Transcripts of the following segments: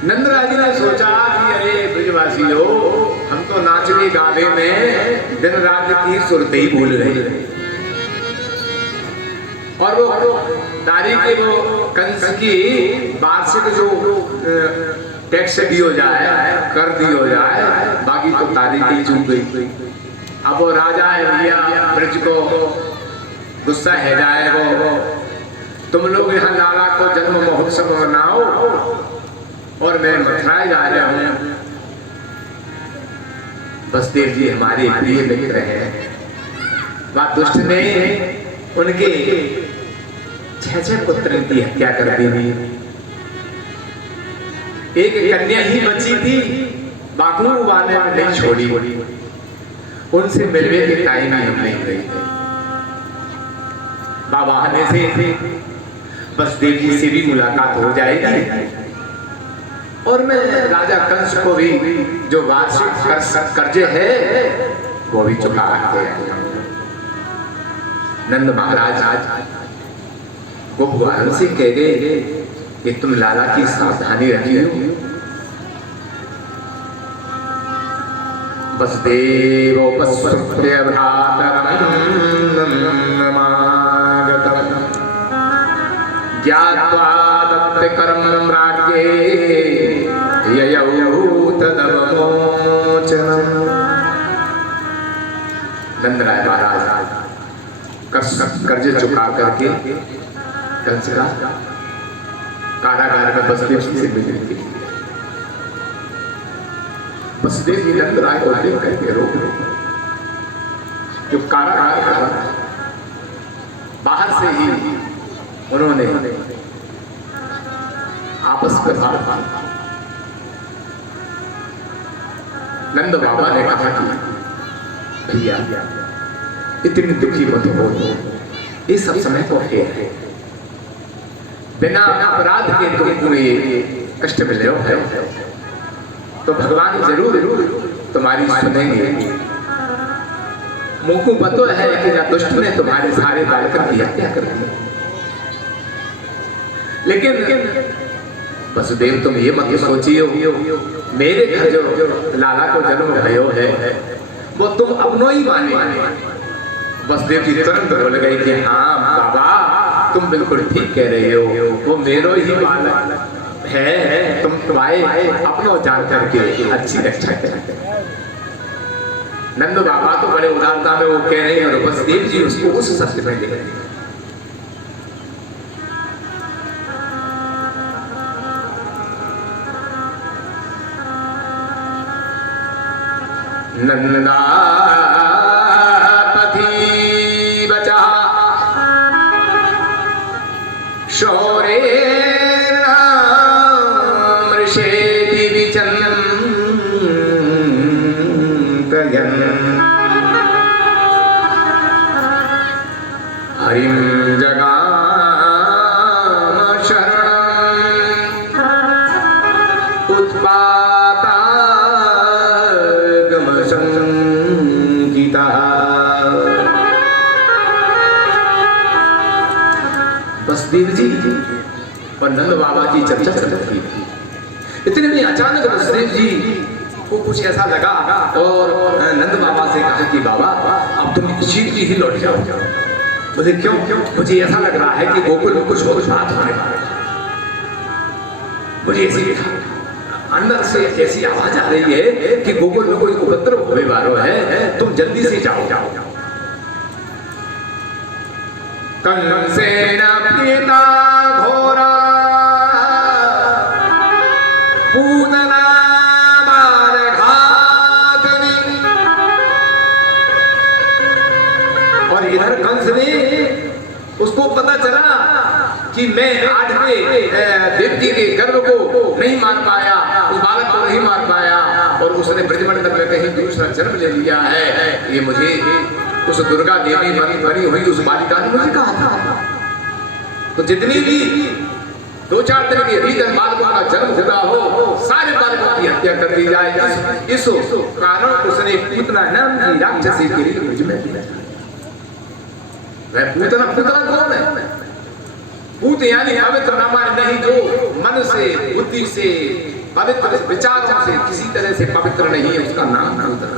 नंदराज जी ने सोचा कि अरे ब्रजवासियों, हम तो नाचने गावे में दिन रात की सुरते ही भूल गए, और वो तारी के वो कंस की वार्षिक जो टैक्स दियो जाए, कर दियो जाए, बाकी तो तारी की चूक गई। अब वो राजा है भैया, ब्रज को गुस्सा है जाए, वो तुम लोग यहाँ लाला को जन्म महोत्सव मनाओ और मैं मथुरा जा रहा हूँ। बसदेव जी हमारे प्रिय मित्र हैं, वह दुष्ट ने उनके 6 पुत्र की हत्या कर दी। एक कन्या ही बची थी, बाकी वाले नहीं छोड़ी, उनसे मिलने के टाइम ही हम नहीं गए थे। बाबा आने से बसदेव जी से भी मुलाकात हो जाएगी और मैं राजा कंस को भी जो वार्षिक कर्जे है वो भी चुका रखते हैं। नंद महाराज गोपवाहन से कह गए कि तुम लाला की सावधानी रखिए। वसुदेवोपसृत्य भ्रातरमागतम् ज्ञात्वा दत्तकर्मं राज्ये ययौ तदवमोचनम्। नंदराय महाराज कर्ज चुका करके कंस का कारागार में बसदेव जी से मिलने के लिए बसदेव जी नंदराय को देख करके रोक जो कारागार का बाहर से ही उन्होंने आपस में बात। नंद बाबा ने कहा कि भैया इतनी दुखी मत हो, ये सब समय तो है, बिना अपराध के तुमको ये कष्ट मिले हो है तो भगवान जरूर तुम्हारी सुनेंगे। मुझको पता है कि जब दुष्ट ने तुम्हारे सारे बालकों की हत्या कर दी, लेकिन वसुदेव तुम ये मत सोचियो मेरे घर जो लाला को जन्म भयो है वो तुम अपनो ही माने। वसुदेव जी तुरंत बोल गए कि हाँ बाबा तुम बिल्कुल ठीक कह रहे हो, वो मेरो ही बालक है, तुम तुम्हारे अपनो जान करके अच्छी रक्षा करते। नंद बाबा तो बड़े उदारता में वो कह रहे हैं और वसुदेव जी उसको उस सत्य में ले रहे हैं। नंदा पति बचा शौरे मृषेति विचन्नं कयन् हरिं जगाम शरणं उत्पातागम संगीता। बसदेव जी और नंद बाबा की चर्चा चल रही थी, इतने में अचानक बसदेव जी को कुछ ऐसा लगा और नंद बाबा से कहा कि बाबा अब तुम शीघ्र ही लौट जाओ। बोले क्यों? मुझे ऐसा लग रहा है कि गोकुल में कुछ और बात होने वाली है। मुझे ऐसी अंदर से ऐसी आवाज आ रही है कि गोकुल में कोई उपद्रव होने वाला है, तुम जल्दी से जाओ। कंसेन पीता घोरा पूतना बारघातनी। और इधर कंस ने उसको पता चला कि मैं 8वें देवकी के गर्भ को नहीं मार पाया, उस बालक को नहीं मार पाया और उसने ब्रजमंडल में कहीं दूसरा जन्म ले लिया है, ये मुझे उस दुर्गा देवी बनी हुई उस बालिका ने मुझे कहा था। तो जितनी भी 2-4 दिन के भीतर बालकों का जन्म हुआ हो सारे बालकों की हत्या कर दी जाए। इस कारण उसने पूतना नाम की राक्षसी के लिए मुझ में दिया। वह पूतना कौन है? पूत यानी पवित्र नाम नहीं, जो मन से बुद्धि से पवित्र विचारों से किसी तरह से पवित्र नहीं है, उसका नाम पूतना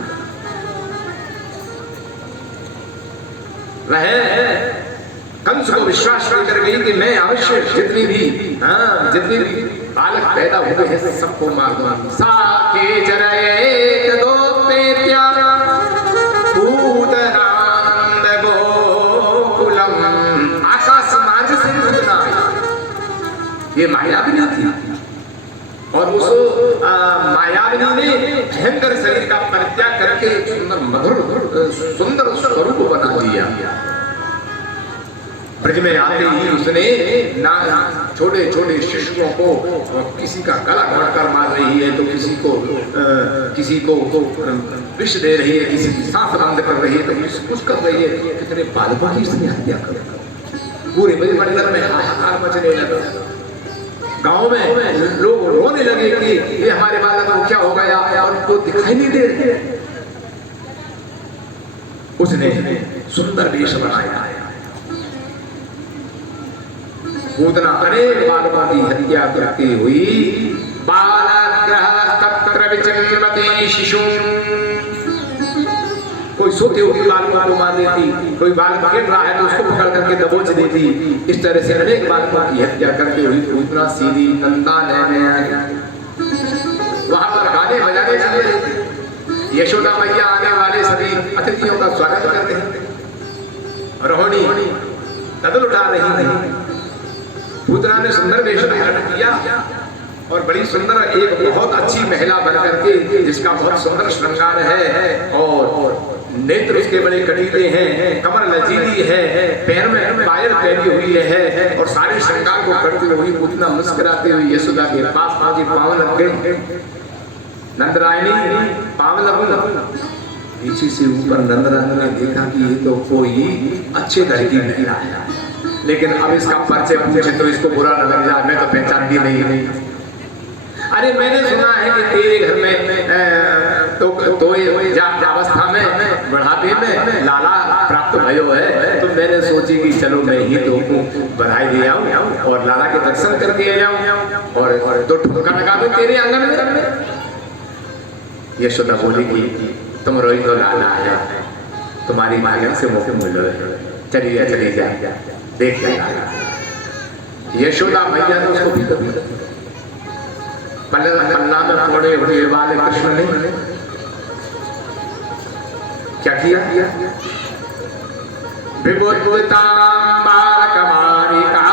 वह कंस को विश्वास कर गई कि मैं अवश्य जितनी भी बालक पैदा हुए हैं सबको मार दूंगी। साके जरये दो पेत्या पूतनानंद गोकुलम, आकाश मार्ग से पूतना ये मायाविनी थी और उस मायाविनी ने भयंकर शरीर का परित्याग करके सुंदर स्वरूप बना दिया। ब्रज में आते ही उसने ना छोटे छोटे शिशुओं को किसी का गला घोंटकर मार रही है, तो किसी को विष दे रही है, किसी की सांस बंद कर रही है, तो कुछ कर रही है। कितने बालकों की इसने हत्या कर, पूरे मंडल में हाहाकार मचने लगा। गांव में लोग रोने लगे कि ये हमारे बालक को क्या हो गया, और उनको दिखाई नहीं दे रहे। उसने सुंदर वेश बनाया, पूतना अनेक बालकों की हत्या करती हुई बालग्रह तत्र विचन्मति शिशु, कोई सोते हुए बालकों को मार देती, कोई बालक गिर रहा है तो उसको पकड़ करके दबोच देती। इस तरह से अनेक बालकों की हत्या करती हुई पूतना सीधी नंदा नैने आ गया। वहां पर गाने बजाने चले, यशोदा मैया आने वाले सभी अतिथियों का स्वागत करते हैं। रोहिणी कदम उठा रही थी। पूतना ने सुंदर वेश धारण किया और बड़ी सुंदर एक बहुत अच्छी महिला बनकर के, जिसका बहुत सुंदर श्रृंगार है और नेत्र उसके बड़े कटीले हैं, कमर लचीली है, पैर में पायल पहनी हुई है और सारे श्रृंगार को करते हुए पूतना मुस्कुराते हुए यशोदा के पास पहुंची। पांव लग गए, नंदरायणी पांव लगू। पीछे से ऊपर नंदरायणी ने देखा कि ये तो कोई अच्छे घर की महिला है, लेकिन अब इसका परिचय पूछे तो इसको बुरा न लग जाए, मैं तो पहचानती नहीं। अरे मैंने सुना है कि तेरे घर में तो अवस्था में बुढ़ापे में लाला प्राप्त भयो है, तो मैंने सोची कि चलो मैं ही तो बधाई दे आऊं और लाला के दर्शन करके आ जाऊं और दो ठुमका लगा दूं तेरे आंगन में। यशोदा बोली कि तुम रोई तो लाला है, तुम्हारी मांगन से मुख मिलो है, चली जा देख लेना। यशोदा मैया ने उसको भी पन्ना में पड़े हुए वाले कृष्ण ने क्या किया? विभुतां बालकमालिका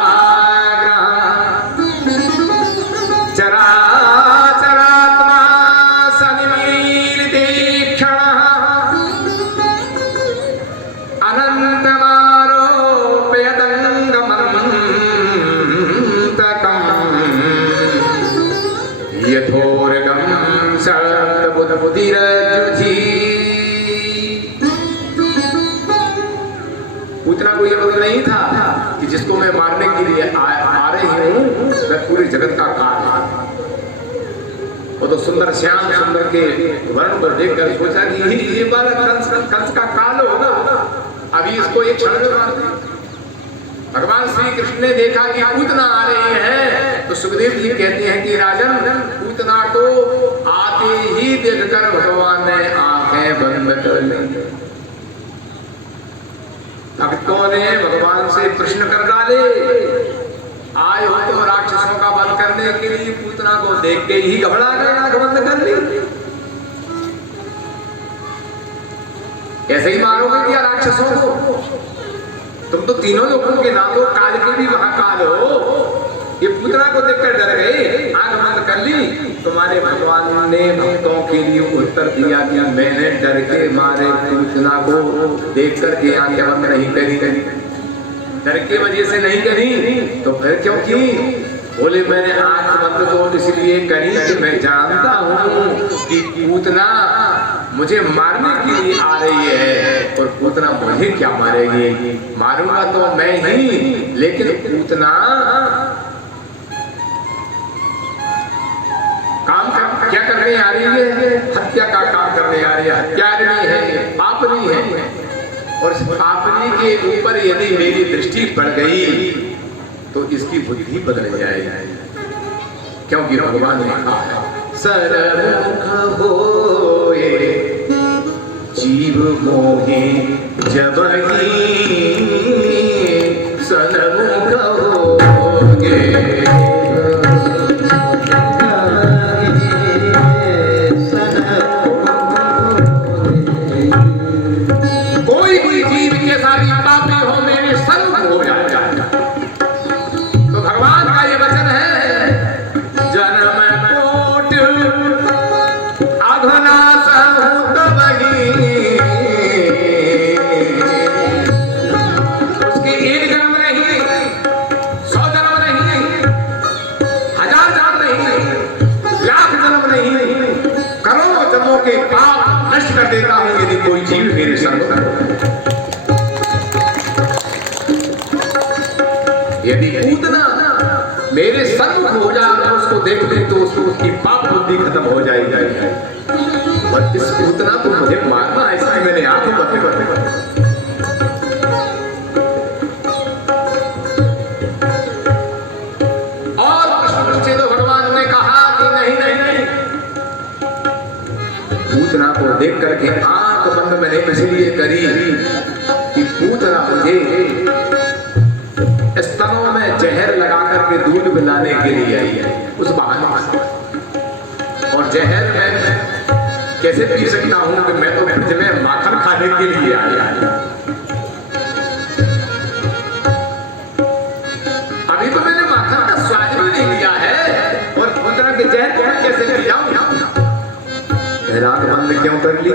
चराचरात्मा सनिमीलिते क्षणः यथोरगम सर्वबुद्धिरजुझी। पूतना को यह पता नहीं था कि जिसको मैं मारने के लिए आ रही हूं वह पूरे जगत का काल है। वो तो सुंदर श्याम सुंदर के वर्ण पर देखकर सोचा कि ये बालक कंस का काल होगा, अभी इसको एक क्षण में मार दे। भगवान श्री कृष्ण ने देखा कि पूतना आ रही है, तो सुखदेव जी कहते हैं कि राजन पूतना को आते ही देखकर भगवान ने आंखें बंद कर ली। भक्तों ने भगवान से प्रश्न कर डाले, आए हो तो राक्षसों का वध करने के लिए, पूतना को देख के ही घबरा गए, आंख बंद कर ली। ऐसे ही मारोगे क्या राक्षसों को? तुम तो तीनों लोगों के नाम हो, काल के भी महाकाल हो। ये पूतना को देखकर डर गए, आंख बंद कर ली। तुम्हारे भगवान ने भक्तों के लिए उत्तर दिया कि मैंने डर के मारे पूतना को देख करके आंखें बंद नहीं करी। डर के वजह से नहीं करी तो फिर क्यों की? बोले मैंने आंख बंद तो इसलिए करी कि मैं जानता हूँ कि पूतना मुझे मारने के लिए आ रही है और पूतना मुझे क्या मारेगी। मारूंगा तो मैं ही, लेकिन पूतना काम क्या करने आ रही है? हत्या का काम करने आ रही है। हत्यारिणी है, पापनी है, और इस पापनी के ऊपर यदि मेरी दृष्टि पड़ गई तो इसकी बुद्धि बदल जाएगी, क्योंकि भगवान ने कहा है सरमुख होए जीव मोहि जबहि सनमुख होगे। कोई भी जीव के साथ पापी हो मेरे सन्मुख हो जाएगा। तो भगवान का ये वचन है, जन्म कोट अघना समुत बही। उसके एक जन्म नहीं, 100 जन्म नहीं, 1000 जन्म नहीं, लाख जन्म नहीं, करोड़ों जन्मों के पाप नष्ट कर देता हूं यदि कोई जीव मेरे सन्मुख हो। यदि पूतना मेरे सन्मुख हो जाए तो उसको देख ले तो उसकी पाप बुद्धि खत्म हो जाएगी। और इस पूतना को मुझे मारना, इसलिए मैंने आंखें बंद कर दी। और कृष्ण से तो भगवान ने कहा कि नहीं नहीं नहीं, पूतना को देख करके आंख बंद मैंने इसलिए करी कि पूतना मुझे स्तनों में जहर लगा करके दूध पिलाने के लिए आई है, उस बहाने से। और जहर मैं कैसे पी सकता हूं कि मैं तो फ्रिज में माखन खाने के लिए आया। अभी तो मैंने माखन का स्वाद भी नहीं लिया है और पूतना के जहर को कैसे पी जाऊं? आंख बंद क्यों कर ली?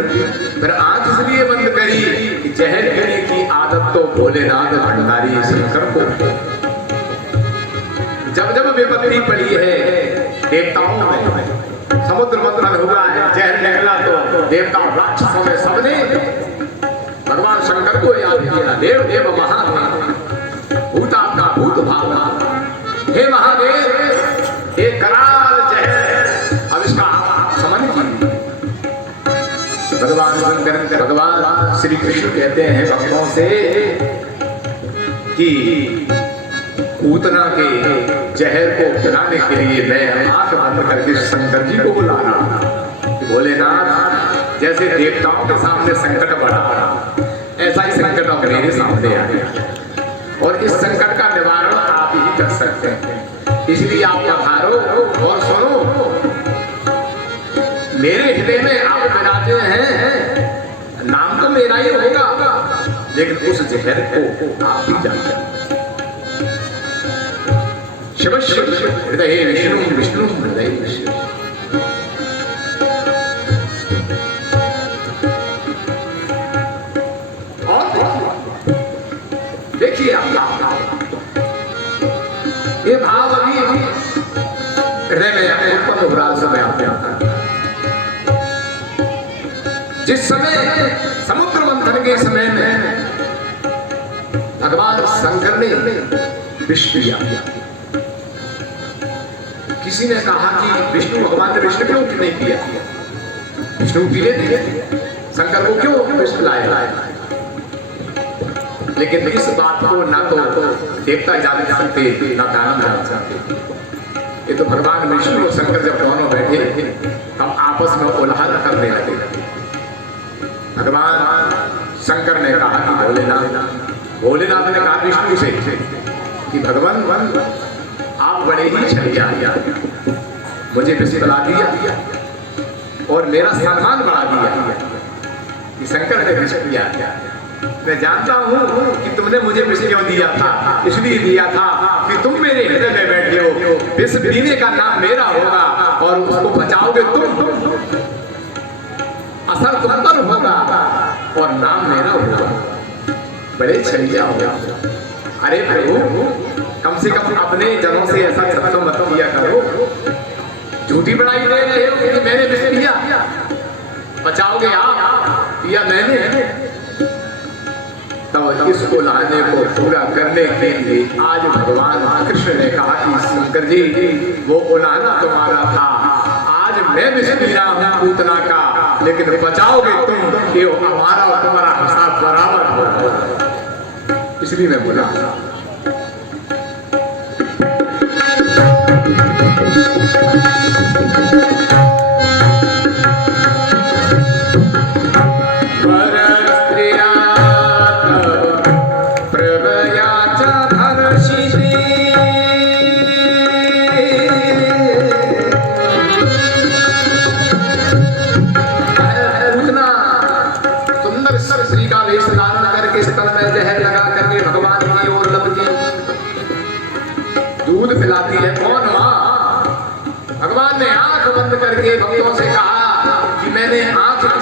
फिर आंख इसलिए बंद करी कि जहर पीने की आदत तो भोलेनाथ भंडारी शंकर को। जब जब विपत्ति पड़ी है देवताओं में, समुद्र मंथन हुआ है, जहर निकला तो देवता राक्षसों में सबने भगवान शंकर को याद किया। देव देव महादेव भूतात्मा भूत भावना, हे महादेव हे कराल जहर, अब इसका आप समझ कीजिए। भगवान शंकर, भगवान श्री कृष्ण कहते हैं भक्तों से कि पूतना के जहर को पिलाने के लिए मैं आंख बंद करके शंकर जी को बुला रहा हूं। भोलेनाथ, जैसे देवताओं के सामने संकट बढ़ा ऐसा ही संकट अब मेरे सामने आ गया और इस संकट का निवारण आप ही कर सकते हैं। इसलिए आप पधारो और सुनो। मेरे हृदय में आप विराजे हैं, नाम तो मेरा ही होगा लेकिन उस जहर को आप ही जानते हैं। शिव शिव हृदय विष्णु विष्णु हृदय विष्णु। और देखिए ये भाव अभी हृदय में उत्पन्न हो रहा समय आपके आता है। जिस समय समुद्र मंथन के समय में भगवान शंकर ने विष पिया, किसी ने कहा कि विष्णु भगवान ने विष्णु क्यों नहीं पिया? विष्णु पी लेते, शंकर को क्यों विष पिलाया? लेकिन इस बात को ना तो देवता जान सकते ना दानव जान सकते। ये तो भगवान विष्णु और शंकर जब दोनों बैठे हम आपस में उल्हान करने लगे। भगवान शंकर ने कहा कि भोलेनाथ ने कहा विष्णु से कि भगवान आप बड़े ही छलिया, मुझे विष पिला दिया और मेरा सम्मान बढ़ा दिया कि शंकर ने विष पिया। मैं जानता हूं कि तुमने मुझे विष क्यों दिया था, इसलिए दिया था कि तुम मेरे हृदय में बैठे हो। विष पीने का नाम मेरा होगा और उसको बचाओगे तुम, असर तुम पर होगा और नाम मेरा होगा। बड़े छलिया होगा। अरे प्रभु, कम से कम अपने जनों से ऐसा छत्तो मत किया करो। झूठी बड़ाई दे रहे हो कि मैंने विष पिया, बचाओगे आप या मैंने? तब इसको लाने को पूरा करने के लिए आज भगवान कृष्ण ने कहा कि शंकर जी वो उलाना तुम्हारा था, आज मैं विष पी रहा हूं पूतना का, लेकिन बचाओगे तुम, ये हमारा और तुम्हारा हिसाब बराबर हो। इसलिए मैं बोला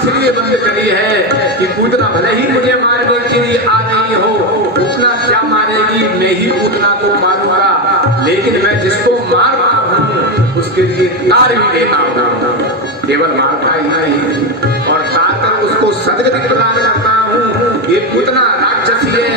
इसलिए बंद करी है कि पूतना भले ही मुझे मारने के लिए आ रही हो, पूतना क्या मारेगी, मैं ही पूतना को मारूंगा, लेकिन मैं जिसको मारता हूँ उसके लिए तार भी देता हूँ। केवल मारता ही नहीं और तार कर उसको सदगति प्रदान करता हूँ। ये पूतना राक्षसी है,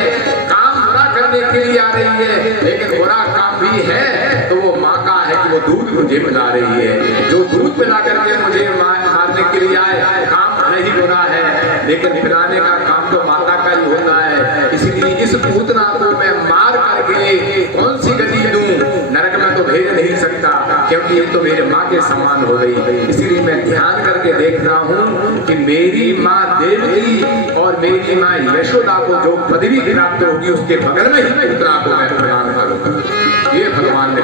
काम बुरा करने के लिए आ रही है, लेकिन बुरा काम भी है तो वो माँ का है कि वो दूध मुझे पिला रही है। जो दूध पिला करके मुझे मारने के लिए आए, काम भले ही बुरा है लेकिन पिलाने का काम तो माता का ही होता है। इसलिए इस पूतना को मैं मार करके कौन सी गति दूं, नरक में तो भेज नहीं सकता, क्योंकि ये तो मेरे माँ के समान हो गई। इसलिए मैं ध्यान करके देख रहा हूँ कि मेरी माँ देवकी और मेरी माँ यशोदा को जो पदवी प्राप्त होगी उसके बगल में ही पूतना को मैं प्रदान करूंगा। ये भगवान ने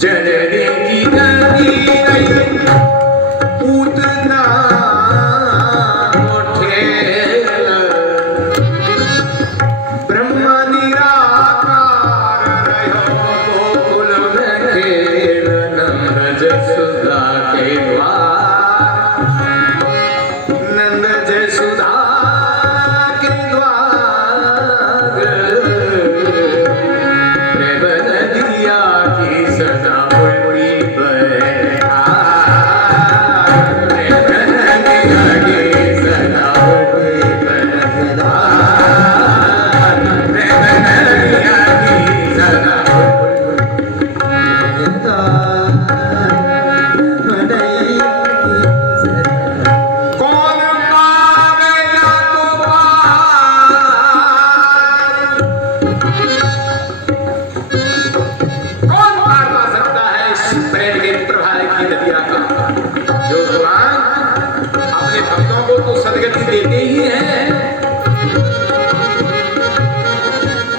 जननी की नदी नहीं पूतना ब्रह्मा निराकार रहो गोकुल में खेल, नंद जसुदा के द्वार, नंद जसुदा के द्वार, प्रेम नदिया की सदा उड़ी बैठा, प्रेम नदिया की सदा उड़ी बैठा, प्रेम नदिया की सदा कौन पावेगा तो पार, कौन पार पा सकता है इस प्रेम के प्रवाह की नदिया का। जो भगवान अपने भक्तों को तो सदगति देते ही हैं,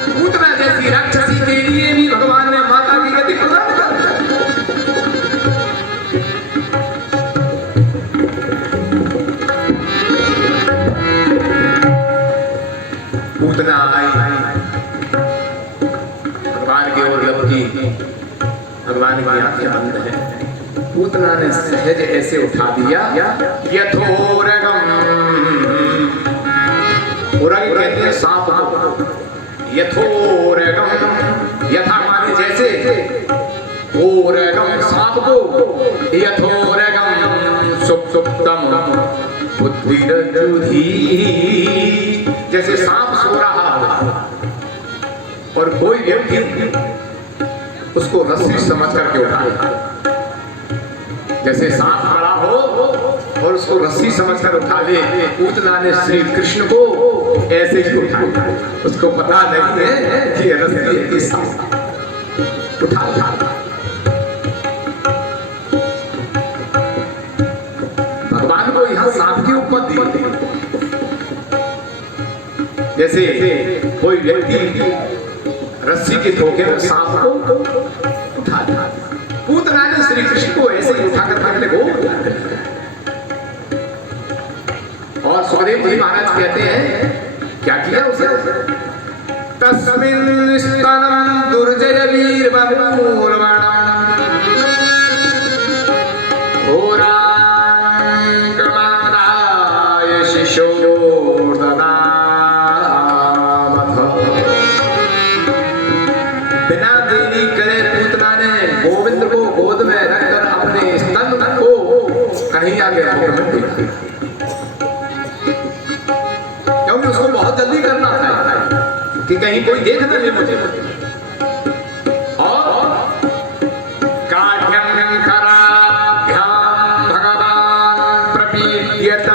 पूतना जैसी राक्षसी के लिए भी भगवान ने माता की गति प्रदान कर दी। पूतना आई, भगवान की ओर लपकी, भगवान की आंखें बंद है। पूतना ने सहज ऐसे उठा दिया, यथोरगम, उरग कहते हैं सांप को, यथोरगम, यथा माने जैसे, ओरगम सांप को, यथोरगम सुप्तम बुद्धिरजुधि, जैसे सांप सो रहा हो और कोई व्यक्ति उसको रस्सी समझ करके उठाए, जैसे सांप खड़ा हो और उसको रस्सी समझकर उठा ले, पूतना ने श्री कृष्ण को ऐसे ही उठाया। उसको पता नहीं है कि रस्सी है कि सांप, उठा उठा। भगवान को यहाँ सांप की उपमा दी, जैसे कोई व्यक्ति रस्सी के धोखे में सांप को उठा दिया। पूतना ने श्री कृष्ण को ऐसे ही उठा कर अपने को, और सुखदेव जी महाराज कहते हैं क्या किया उसे, तस्मिन् स्तनम दुर्जय वीर बभूर्वणम घोरांकमादाय शिशोर्दना, बिना देरी करे पूतना ने गोविंद को गोद में रखकर अपने स्तन को कहीं आगे रख दिया, क्योंकि उसको बहुत जल्दी करना था कि कहीं कोई देख न ले मुझे। और काढ़्यं कराभ्यां भगवान प्रपीड्यत,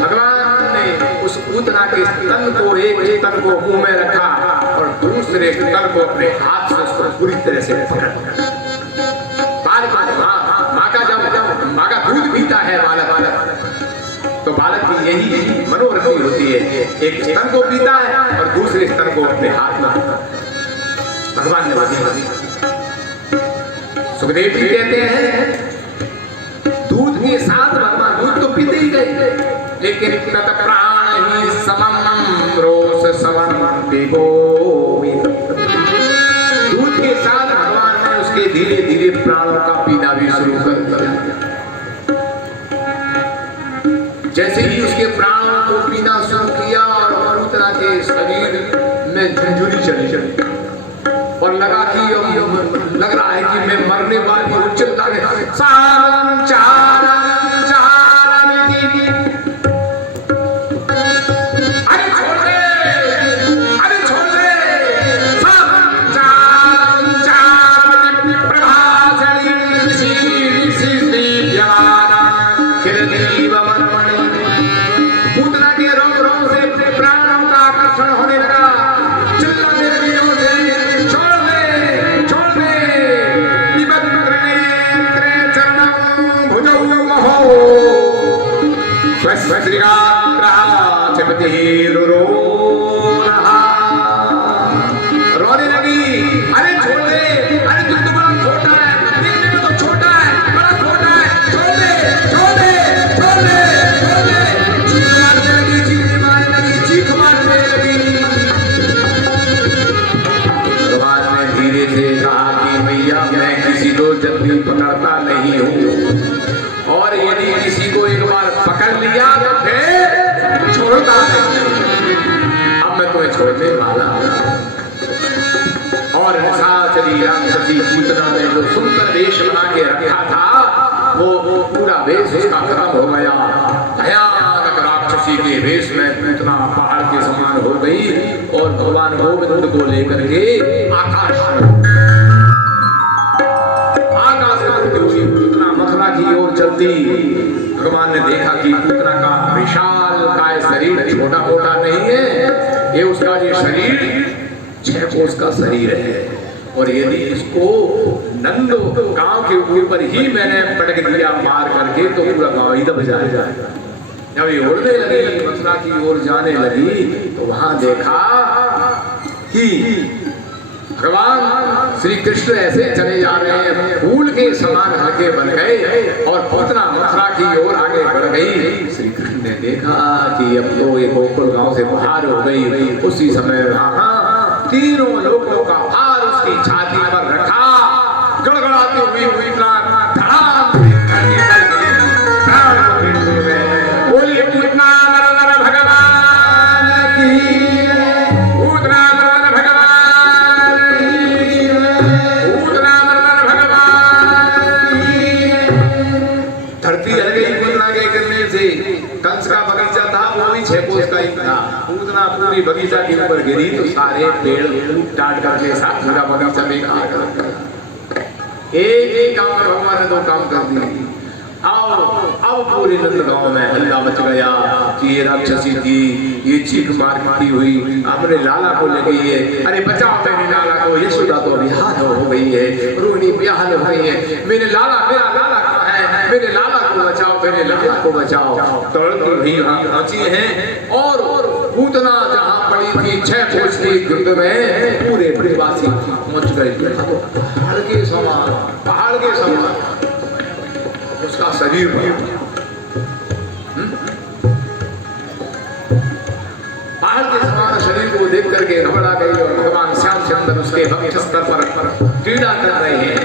भगवान ने उस पूतना के स्तन को, एक स्तन को मुंह में रखा और दूसरे स्तन को अपने हाथ से उसको पूरी तरह से पकड़ लिया। माँ का जब माँ का दूध पीता है बालक, तो बालक की यही मनोवृत्ति होती है, एक स्तन को पीता है और दूसरे स्तन को अपने हाथ में। भगवान ने वही, सुखदेव जी कहते हैं दूध के साथ भगवान दूध तो पीते ही गए, लेकिन तत प्राण ही समम रोष समम पिबो, दूध के साथ भगवान ने में झंझुरी चली और लगा कि लग रहा है कि मैं मरने वाली हूँ। चिल्ला के सारम चारम चारम अरे छोड़ दे, अरे छोड़ दे। सारम चारम चारम प्रभासली सी ज्ञाना खिलदीव मनमणि। पूतना के रोग रोग से प्राणों का आकर्षण होने लगा। चिल्लाने लगी रोने लगी। अरे छोड़ दे, अरे तू तो बड़ा छोटा है, देखने में तो छोटा है, बड़ा छोटा है, छोड़ दे, छोड़ दे, छोड़ दे, छोड़ दे। चीख मारने लगी, चीख मारने लगी, चीख मारने लगी। भगवान ने धीरे से कहा कि भैया मैं किसी को जल्दी पकड़ता नहीं हूँ, और यदि किसी को एक बार पकड़ लिया तो फिर छोड़ता नहीं। अब मैं तुम्हें छोड़ने वाला हूं। और चली राक्षसी पूतना ने जो सुंदर वेश बना के रखा था वो पूरा वेश उसका खत्म हो गया। भयानक राक्षसी के वेश में पूतना पहाड़ के समान हो गई और भगवान गोविंद को लेकर के आकाश पूतना मथुरा की ओर चलती। भगवान ने देखा कि पूतना का विशाल काय शरीर छोटा मोटा नहीं है, ये उसका ये शरीर 6 कोस का शरीर है, और यदि इसको नंदो गांव के ऊपर ही मैंने पटक दिया मार करके तो पूरा गांव ही दब जाएगा। जब ये उड़ने लगी, मथुरा की ओर जाने लगी, तो वहां देखा कि भगवान श्री कृष्ण ऐसे चले जा रहे हैं, फूल के समान हल्के बन गए और पूतना मथुरा की ओर आगे बढ़ गई। श्री कृष्ण ने देखा कि अब तो ये गोकुल गांव से बाहर हो गई। उसी समय तीनों लोगों का भार उसकी छाती पर रखा, गड़गड़ाती हुई पूतना धड़ाम करके बोलिए पूतना नर भगवान की, पूतना नर भगवान की, पूतना नर भगवान की। धरती हल गई पूतना के गिरने से। कंस का बगीचा था वो भी 6 कोस का ही था। पूतना पूरी बगीचा के ऊपर गिरी तो सारे पेड़ काट करके साथ पूरा बगीचा बेकार कर दिया। एक ही काम में भगवान ने 2 काम कर दिए। अब पूरे नंदगांव में हल्ला मच गया कि ये राक्षसी थी, ये चीख मारती हुई अपने लाला को ले गई है। अरे बचाओ मेरे लाला को, यशोदा तो बेहाल हो गई है, रोहिणी बेहाल हो गई है, मेरे लाला, मेरा लाला कहाँ है, मेरे लाला को बचाओ, मेरे लाला को बचाओ। तड़पती हुई पहुंची है और पूतना जहाँ पड़ी थी 6 कोस की गिरद में पूरे ब्रजवासी मच गए। पहाड़ के समान, पहाड़ के समान उसका शरीर पहाड़ के समान शरीर को देख करके घबरा गई और भगवान श्याम चंद्र उसके वक्ष स्तर पर क्रीड़ा कर रहे हैं।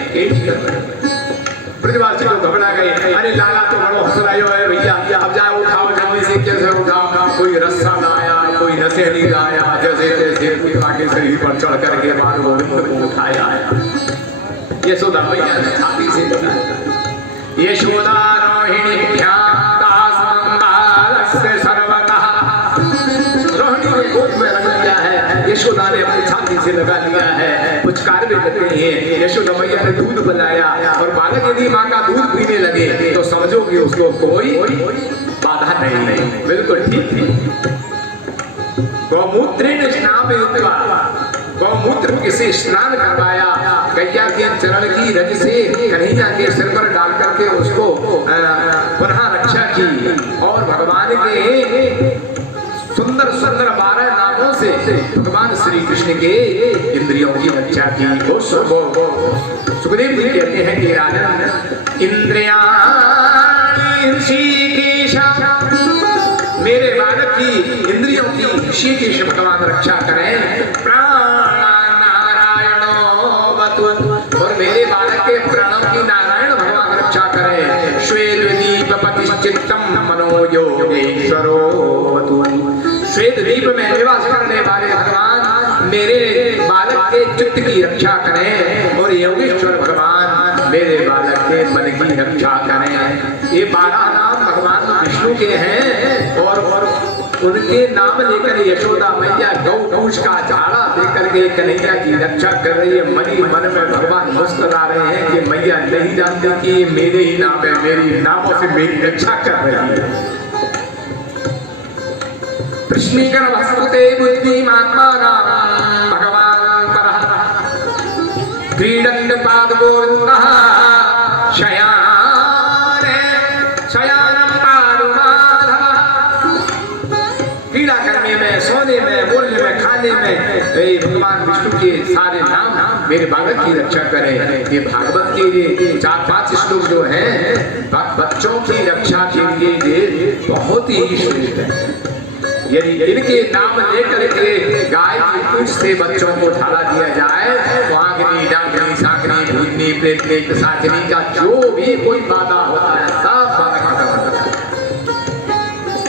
ब्रजवासी लोग घबरा गए। अरे लाला तो बड़ो हंस रहे हो भैया, अब जाओ उठाओ जल्दी से, कैसे उठाओ, कोई रस्सा लाया, कोई नसेली लाया, जैसे जैसे पूतना के शरीर पर चढ़ करके बाल गोविंद को उठाया। यशोदा मैया ने छाती से बताया, यशोदा रोहिणीभ्यां दासमंगालस्य सर्वतः। रोहिणी ने गोद में रख लिया है, यशोदा ने अपनी छाती से लगा लिया है, पुचकार भी लगते हैं। यशोदा मैया ने दूध पिलाया और बालक यदि माँ का दूध पीने लगे तो समझो कि उसको कोई बाधा नहीं, बिल्कुल ठीक। गौमूत्रेण स्नापयित्वा, गौमूत्र से स्नान करवाया, गैया के चरण की रज से कन्हैया के सिर पर डाल करके उसको पुनः रक्षा की और भगवान के सुंदर सुंदर 12 नामों से भगवान श्री कृष्ण के इंद्रियों की रक्षा की। सुखदेव जी कहते हैं कि राजन इंद्रियाणि ऋषिकेश, मेरे बालक की इंद्रियों की ऋषिकेश भगवान रक्षा करें। और मेरे बालक के प्राणों की नारायण भगवान रक्षा करें। श्वेत दीप पतिश्चित्तम मनो योगेश्वरो वतु। श्वेत दीप में निवास करने वाले भगवान मेरे बालक के चित्त की रक्षा करें और योगेश्वर भगवान मेरे बालक के मन की रक्षा करें। ये 12 नाम भगवान विष्णु के हैं और उनके नाम लेकर यशोदा मैया गौ पूछ का झाड़ा देकर के कन्हैया की रक्षा कर रही है। मनी मन में भगवान मुस्कुरा रहे हैं कि मैया नहीं जानती कि ये मेरे ही नाम है, मेरी नामों से मेरी रक्षा कर रही है। कृष्णीकर वस्तुते बुद्धिमात्मानां भगवान् परः क्रीडन् पादगोविन्दः शयानं पादुमाधवः। क्रीड़ा करने में, सोने में, बोलने में, खाने में भगवान विष्णु के सारे नाम मेरे बालक की रक्षा करें। ये भागवत के ये 4-5 श्लोक जो हैं बच्चों की रक्षा के लिए ये बहुत ही श्रेष्ठ है। यदि इनके नाम लेकर के गाय की पूंछ से बच्चों को ढाला दिया जाए, वाग्नी, डांगनी, साकनी, भूतनी, प्रेतनी, पिशाचिनी का जो भी कोई बाधा होता है सब बाधा खत्म होता है।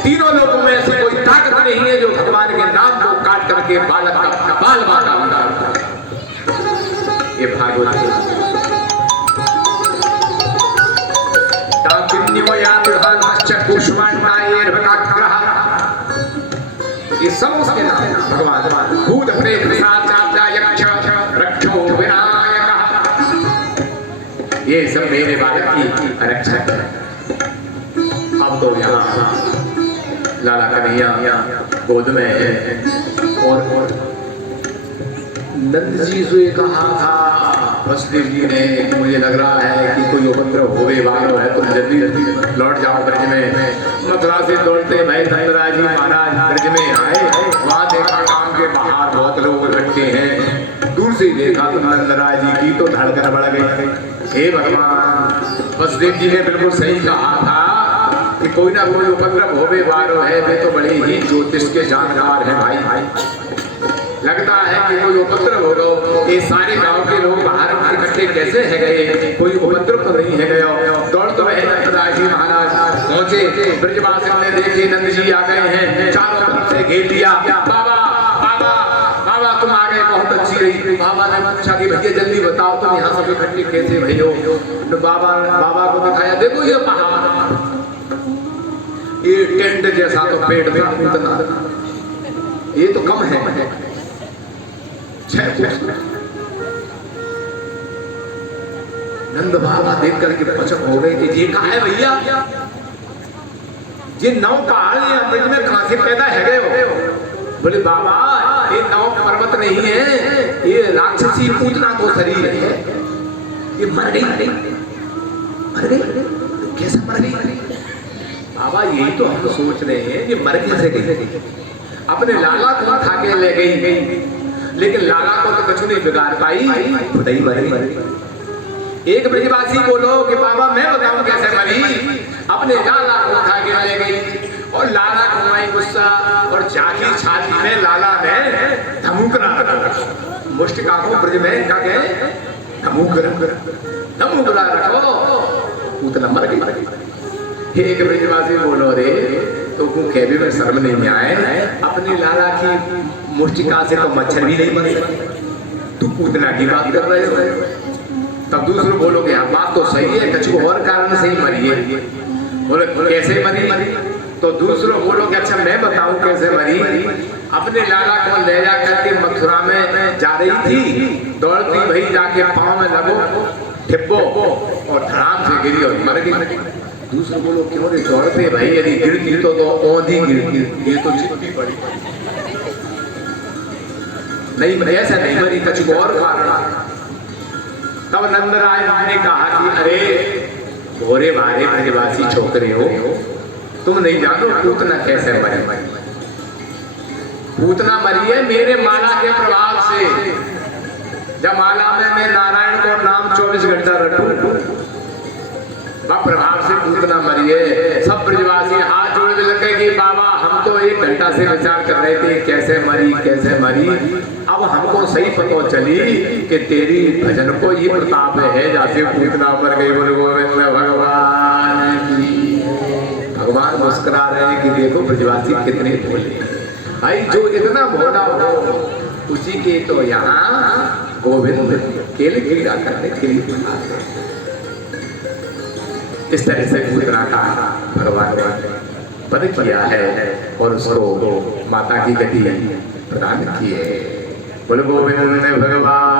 तीनों लोगों में से कोई ताकत नहीं है जो भगवान के नाम को काट करके बालक का बाल बाधा होता है। ये भागवत ये सब उसके नाम है। भगवान भूत प्रेत पिशाच चाचा यक्ष रक्षो विनायक, ये सब मेरे बालक की रक्षा है। अब तो यहाँ लाला कन्हैया गोद में है और नंद जी से कहा था वसुदेव जी ने कि मुझे लग रहा है कि कोई उपद्रव होवे वाला है, तुम जल्दी लौट जाओ ब्रज में। मथुरा से दौड़ते भाई नंदराज जी महाराज ब्रज में आए, वहां देखा गांव के बाहर बहुत लोग इकट्ठे हैं। दूर से देखा तो नंदराज जी की तो धड़कन बढ़ गई। हे भगवान, वसुदेव जी ने बिल्कुल सही कहा था कि कोई ना कोई उपद्रव होवे वाला है। वे तो बड़े ही ज्योतिष के जानकार हैं भाई। लगता है कि कोई उपद्रव होगा। ये सारे गांव के लोग बाहर इकट्ठे कैसे है गए, कोई उपद्रव तो नहीं है गया। दौड़ तो नंदराज जी महाराज पहुंचे, ब्रजवासियों ने देखे नंद जी आ गए हैं, चारों तरफ से घेर लिया। बाबा बाबा बाबा तुम आ गए, बहुत अच्छी रही। बाबा ने पूछा कि भैया जल्दी बताओ तुम यहाँ सब इकट्ठे कैसे भई हो। तो बाबा को दिखाया, देखो ये पहाड़, ये टेंट जैसा तो पेड़ में उतना, ये तो कम है 6 फुट। नंद बाबा देख करके पचक हो गए कि ये कहाँ है भैया, ये 9 पहाड़ ब्रज में कहां से पैदा है गए हो। बोले बाबा ये 9 पर्वत नहीं है, ये राक्षसी पूतना को शरीर है, ये मर गई। कैसे मर गई बाबा? यही तो हम सोच रहे हैं कि मर कैसे गई। अपने लाला को उठा के ले गई, लेकिन लाला को तो कुछ नहीं बिगाड़ पाई, खुद ही मर गई। एक ब्रजवासी बोलो कि बाबा मैं बताऊं कैसे मरी। अपने लाला को उठा के ले गई और लाला को आई गुस्सा, और जाकी छाती में लाला ने धमुकरा मुष्टिका को ब्रज में क्या गए धमुकरा रखो, उतना मर गई। एक ब्रजवासी बोलो रे तो कहने में शर्म नहीं आए, अपनी लाला की मुष्टिका से तो मच्छर भी नहीं बने, तू पूतना की बात कर रहे हो। तब दूसरे बोलो कि हाँ बात तो सही है, कुछ और कारण से ही मरी है। बोले कैसे मरी? तो दूसरों बोलो कि अच्छा मैं बताऊं कैसे मरी। अपने लाला को ले जा करके मथुरा में जा रही थी, दौड़ती वही जाके पाँव में लगो ठिप्पो और धड़ाम से गिरी और मर गई। दूसरे बोलो क्यों रे दौड़ते भाई, यदि गिरती तो औंधी गिरती, ये तो चिपटी पड़ी नहीं, ऐसा नहीं मरी, कुछ और कारण। तब नंदराय ने कहा कि अरे भोरे भारे ब्रजवासी छोकरे हो, तुम नहीं जानो पूतना कैसे मरी। पूतना मरी है मेरे माला के प्रभाव से। जब माला में मैं नारायण को नाम 24 घंटा रटूं, प्रभाव से पूतना मरी है। सब ब्रजवासी हाथ जोड़ने लगे कि बाबा हम तो 1 घंटा से विचार कर रहे थे कैसे मरी। अब हमको सही पता चली कि तेरी भजन को ये प्रताप है जैसे पूतना मर गई। बोले गोविंद भगवान की। भगवान मुस्कुरा रहे हैं कि देखो ब्रजवासी कितने भोले भाई। जो इतना भोला हो उसी के तो यहाँ गोविंद खेल खेला करने के लिए इस तरह से पूतना का भगवान ने पद किया है और उसको माता की गति प्रदान की है। बोल गोविंद भगवान